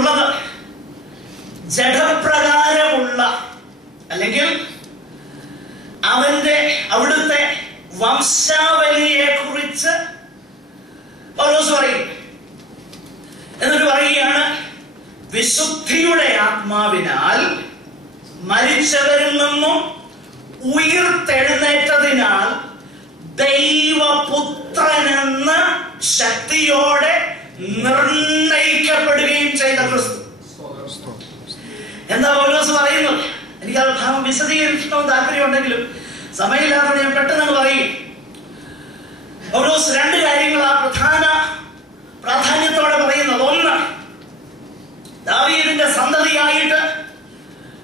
പറഞ്ഞിട്ടുള്ളത് ജഡപ്രകാരമുള്ള അല്ലെങ്കിൽ അവിടുത്തെ വംശാവലിയെ കുറിച്ച് പൗലോസ് പറയും. എന്നിട്ട് പറയുകയാണ്, വിശുദ്ധിയുടെ ആത്മാവിനാൽ മരിച്ചവരിൽ നിന്നും ഉയിർത്തെഴുന്നേറ്റതിനാൽ ദൈവപുത്രനെന്ന ശക്തിയോടെ നിർണയിക്കപ്പെടുകയും ചെയ്ത ക്രിസ്തു. എന്താ പൗലോസ് പറയുന്നത്? എനിക്ക് അത് ഭാഗം വിശദീകരിക്കണമെന്ന് താല്പര്യമുണ്ടെങ്കിലും സമയമില്ലാതെ ഞാൻ പെട്ടെന്ന് പറയും. പൗലോസ് രണ്ട് കാര്യങ്ങൾ ആ പ്രാധാന്യത്തോടെ പറയുന്നത്. ഒന്ന്, ദാവീദിന്റെ സന്തതിയായിട്ട്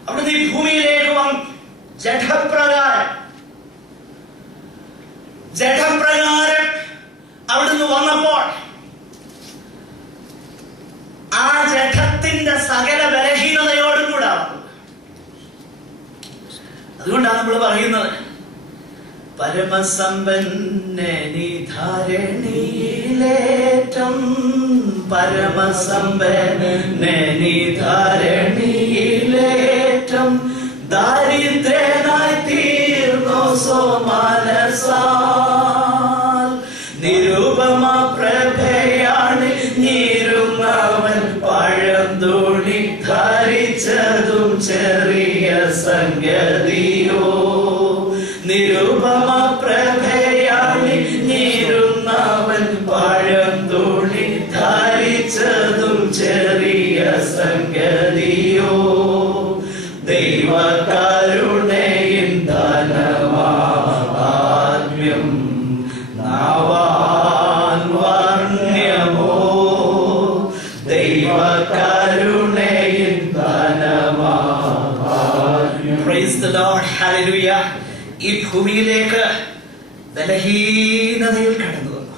അവിടുന്ന് ഈ ഭൂമിയിലേക്ക് വന്നു. ജഡപ്രകാരം അവിടുന്ന് വന്നപ്പോൾ ആ ജഡത്തിന്റെ സകല ബലഹീനതയോടും കൂടെ. അതുകൊണ്ടാണ് നമ്മൾ പറയുന്നത്, പരമസമ്പന്നനിധാരണിയിലേറ്റം പരമസമ്പന്നനിധാരണിയിലേറ്റം ദാരിദ്ര്യനായി തീർന്നു സോമാനസാൽ നിരുപമ പ്രഭയാണ് ഞീരുന്നവൻ പഴം തുണി ധരിച്ചതും ചെറിയ സംഗതിയോ. നിരുപമ പ്രഭയാണ് ഞീരുന്നവൻ പഴം തുണി ധരിച്ചതും ചെറിയ സംഗതിയോ. ദൈവകരുണയും ധനമാത്മ്യം നാവാൻ വർണ്യമോ. ദൈവകരുണയും ധനമാത്മ്യം. Praise the Lord. Hallelujah. ഈ ഭൂമിയിലേക്ക് ബലഹീനതയിൽ കടന്നു വന്നു.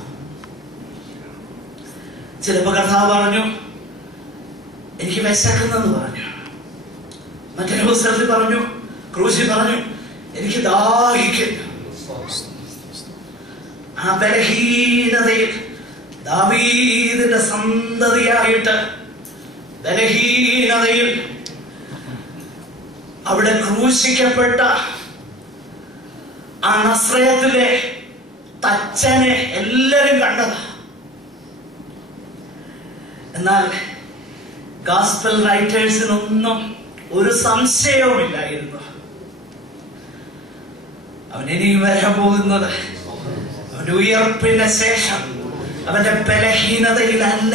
ചിലപ്പോ കർത്താവ് പറഞ്ഞു, എനിക്ക് വിശക്കുന്നെന്ന് പറഞ്ഞു. മറ്റൊരു പുസ്തകത്തിൽ പറഞ്ഞു, ക്രൂശിൽ പറഞ്ഞു, എനിക്ക് ദാഹിക്കുന്നു. ആ ബലഹീനതയിൽ ദാവീദിന്റെ സന്തതിയായിട്ട് ബലഹീനതയിൽ അവിടെ ക്രൂശിക്കപ്പെട്ട ആ നസ്രയത്തിലെ തച്ചനെ എല്ലാരും കണ്ടത്. എന്നാൽ ഗോസ്പൽ റൈറ്റേഴ്സിനൊന്നും ഒരു സംശയവുമില്ലായിരുന്നു. അവൻ ഇനിയും വരാൻ പോകുന്നത് അവന്റെ ഉയർപ്പിന് ശേഷം അവന്റെ ബലഹീനതയിലല്ല,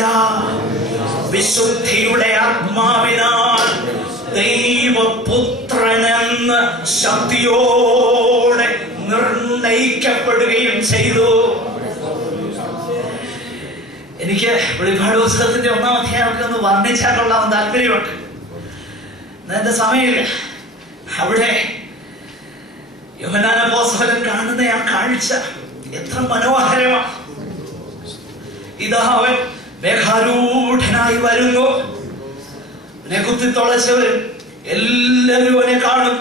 വിശുദ്ധിയുടെ ആത്മാവിനാൽ ദൈവപുത്രനെന്ന് ശക്തിയോടെ നിർണയിക്കപ്പെടുകയും ചെയ്തു. എനിക്ക് വെളിപ്പാട് പുസ്തകത്തിന്റെ 1-ാം അധ്യായമൊക്കെ ഒന്ന് വർണ്ണിച്ചാൽ കൊള്ളാൻ താല്പര്യമുണ്ട്. എന്റെ സമയമില്ല. അവിടെ യോഹന്നാൻ അപ്പോസ്തലൻ കാണുന്ന ആ കാഴ്ച എത്ര മനോഹരമാണ്. ഇതാ അവൻ മേഘാരൂഢനായി വരുന്നു. അവനെ കുത്തിത്തുളച്ചവരും എല്ലാവരും അവനെ കാണും.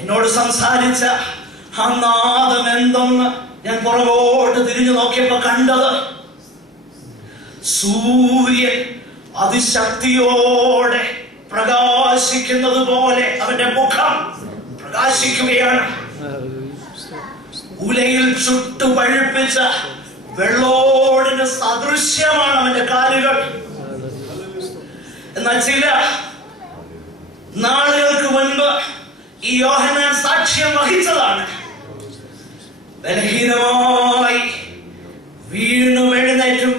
എന്നോട് സംസാരിച്ച ആ നാദം എന്തെന്ന് ഞാൻ പുറകോട്ട് തിരിഞ്ഞു നോക്കിയപ്പോ കണ്ടത്, സൂര്യൻ അതിശക്തിയോടെ പ്രകാശിക്കുന്നത് പോലെ അവന്റെ മുഖം പ്രകാശിക്കുകയാണ്. ഉലയിൽ ചുട്ടു പഴുപ്പിച്ച വെള്ളോടിന് സദൃശ്യമാണ് അവന്റെ കാലുകൾ. എന്നാൽ ചില നാളുകൾക്ക് മുൻപ് ഈ യോഹന്നാൻ സാക്ഷ്യം വഹിച്ചതാണ്. ബലഹീനമായി വീണും എഴുന്നേറ്റും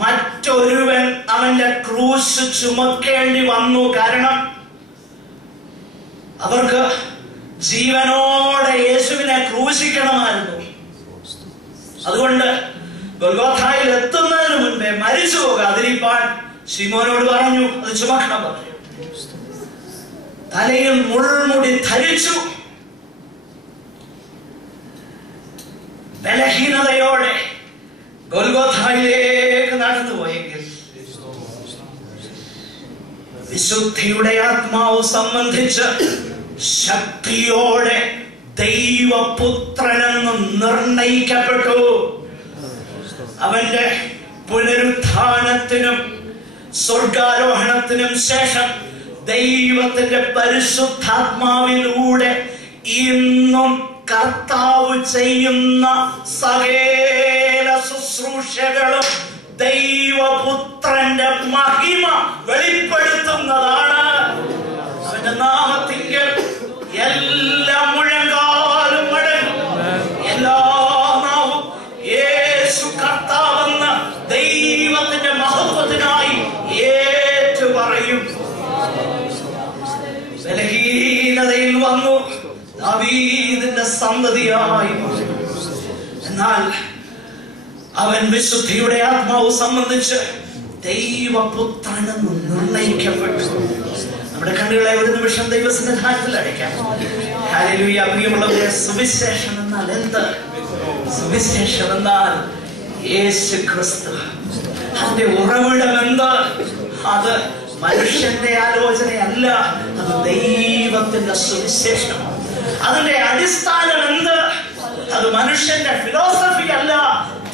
മറ്റൊരുവൻ അവന്റെ ക്രൂശ് ചുമക്കേണ്ടി വന്നു. കാരണം അവർക്ക് ജീവനോടെ യേശുവിനെ ക്രൂശിക്കണമായിരുന്നു. അതുകൊണ്ട് ഗൊൽഗോഥായിൽ എത്തുന്നതിന് മുൻപേ മരിച്ചു പോകാതിരിക്കാൻ ശിമോനോട് പറഞ്ഞു, അത് ചുമക്കണം പറഞ്ഞു. തലയിൽ മുൾമുടി ധരിച്ചു. ബലഹീനതയോടെ ഗൊൽഗോഥായിലേക്ക് നടന്നു പോയെങ്കിൽ വിശുദ്ധിയുടെ ആത്മാവ് സംബന്ധിച്ച് ശക്തിയോടെ ദൈവപുത്രനെന്ന് നിർണയിക്കപ്പെട്ടു. അവന്റെ പുനരുത്ഥാനത്തിനും സ്വർഗാരോഹണത്തിനും ശേഷം ദൈവത്തിന്റെ പരിശുദ്ധാത്മാവിലൂടെ ഇന്നും കർത്താവ് ചെയ്യുന്ന സകല ശുശ്രൂഷകളും ദൈവപുത്രന്റെ മഹിമ വെളിപ്പെടുത്തുന്നതാണ്. അവന്റെ നാമത്തിങ്കൽ എല്ലാ മുഴങ്കാലും മടങ്ങും, എല്ലാ നാവും യേശു കർത്താവെന്ന് ദൈവത്തിന്റെ മഹത്വത്തിനായി ഏറ്റുപറയും. ബലഹീനതയിൽ വന്നു ദാവീദിന്റെ സന്തതിയായി. എന്നാൽ അവൻ വിശുദ്ധിയുടെ ആത്മാവ് സംബന്ധിച്ച് ദൈവപുത്രനെന്ന് നിർണയിക്കപ്പെട്ടു. നമ്മുടെ കണ്ണുകളെ ഒരു നിമിഷം ദൈവസന്നിധാനത്തിൽ അടയ്ക്കാം. ഹല്ലേലൂയ. പ്രിയമുള്ളവരെ, സുവിശേഷം എന്നാൽ എന്ത്? സുവിശേഷം എന്നാൽ യേശു ക്രിസ്തു. അതിന്റെ ഉറവിടം എന്ത്? അത് മനുഷ്യന്റെ ആലോചനയല്ല, അത് ദൈവത്തിന്റെ സുവിശേഷമാണ്. അതിന്റെ അടിസ്ഥാനം എന്ത്? അത് മനുഷ്യന്റെ ഫിലോസഫി അല്ല,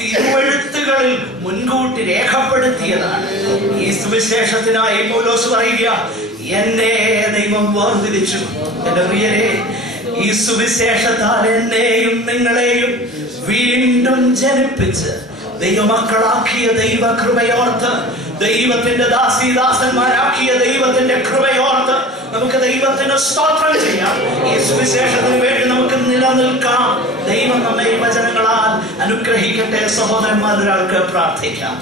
തിരുവെഴുത്തുകളിൽ മുൻകൂട്ടി രേഖപ്പെടുത്തിയതാണ്. ഈ സുവിശേഷത്തിനായി പൗലോസ് പറയുക, എന്നെ ദൈവം വേർതിരിച്ചു. എന്റെ പ്രിയരെ, ഈ സുവിശേഷത്താൽ എന്നെയും നിങ്ങളെയും വീണ്ടും ജനിപ്പിച്ച് ദൈവമക്കളാക്കിയ ദൈവകൃപയോർത്ത്, ദൈവത്തിന്റെ ദാസീദാസന്മാരാക്കിയ ദൈവത്തിന്റെ കൃപയോർത്ത് നമുക്ക് ദൈവത്തിന് സ്തോത്രം ചെയ്യാം. ഈ സുവിശേഷത്തിന് വേണ്ടി നമുക്ക് നിലനിൽക്കാം. ദൈവം നമ്മെ ഈ വചനങ്ങളാൽ അനുഗ്രഹിക്കട്ടെ. സഹോദരന്മാർ, ഒരാൾക്ക് പ്രാർത്ഥിക്കാം.